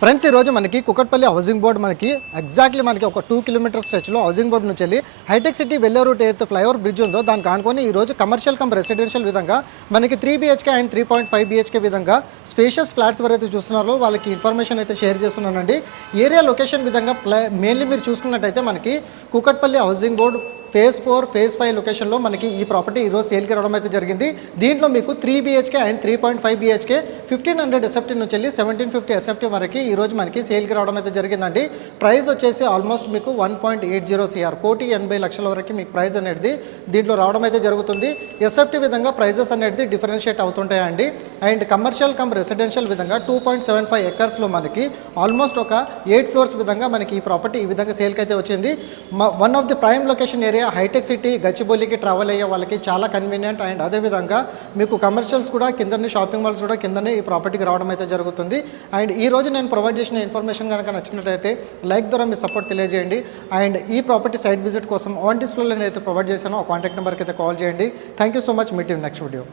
Friends ఈరోజు మనకి Kukatpally housing board మనకి ఎగ్జాక్ట్లీ మనకి ఒక 2 కిలోమీటర్ స్ట్రెచ్లో హౌసింగ్ బోర్డ్ నుంచి వెళ్ళి హైటెక్ సిటీ వెళ్ళే రూట్ ఏదైతే ఫ్లైఓవర్ బ్రిడ్జ్ ఉందో దానికి ఆనుకొని ఈరోజు కమర్షియల్ కమ్ రెసిడెన్షియల్ విధంగా మనకి 3 BHK అండ్ 3.5 BHK విధంగా స్పేషియస్ ఫ్లాట్స్ ఎవరైతే చూస్తున్నారో వాళ్ళకి ఇన్ఫర్మేషన్ అయితే షేర్ చేస్తున్నానండి. ఏరియా లొకేషన్ విధంగా మెయిన్లీ మీరు చూసుకున్నట్టయితే మనకి Kukatpally housing board phase 4 phase 5 లొకేషన్లో మనకి ఈ ప్రాపర్టీ ఈరోజు సేల్కి రావడం అయితే జరిగింది. దీంట్లో మీకు 3 BHK అండ్ 3.5 BHK 1500 SFT నుంచి వెళ్ళి 1750 SFT వరకు ఈరోజు మనకి సేల్కి రావడం అయితే జరిగిందండి. ప్రైస్ వచ్చేసి ఆల్మోస్ట్ మీకు 1.80 CR 1,80,00,000 వరకు మీకు ప్రైస్ అనేది దీంట్లో రావడం అయితే జరుగుతుంది. SFT విధంగా ప్రైజెస్ అనేది డిఫరెన్షియేట్ అవుతుంటాయండి. అండ్ కమర్షియల్ కమ్ రెసిడెన్షియల్ విధంగా 2.75 ఎకర్స్లో మనకి ఆల్మోస్ట్ ఒక 8 ఫ్లోర్స్ విధంగా మనకి ఈ ప్రాపర్టీ ఈ విధంగా సేల్కి అయితే వచ్చింది. One of the prime location area హైటెక్ సిటీ గచ్చిబౌలికి ట్రావెల్ అయ్యే వాళ్ళకి చాలా కన్వీనియంట్. అండ్ అదేవిధంగా మీకు కమర్షియల్స్ కూడా కిందనే, షాపింగ్ మాల్స్ కూడా కిందనే ఈ ప్రాపర్టీకి రావడం అయితే జరుగుతుంది. అండ్ ఈ రోజు నేను ప్రొవైడ్ చేసిన ఇన్ఫర్మేషన్ కనుక నచ్చినట్లయితే లైక్ ద్వారా మీ సపోర్ట్ తెలియజేయండి. అండ్ ఈ ప్రాపర్టీ సైట్ విజిట్ కోసం ఆన్ డిస్ప్లేలో నేను అయితే ప్రొవైడ్ చేశానో ఆ కాంటాక్ట్ నెంబర్కి అయితే కాల్ చేయండి. Thank you so much. Meet you next video.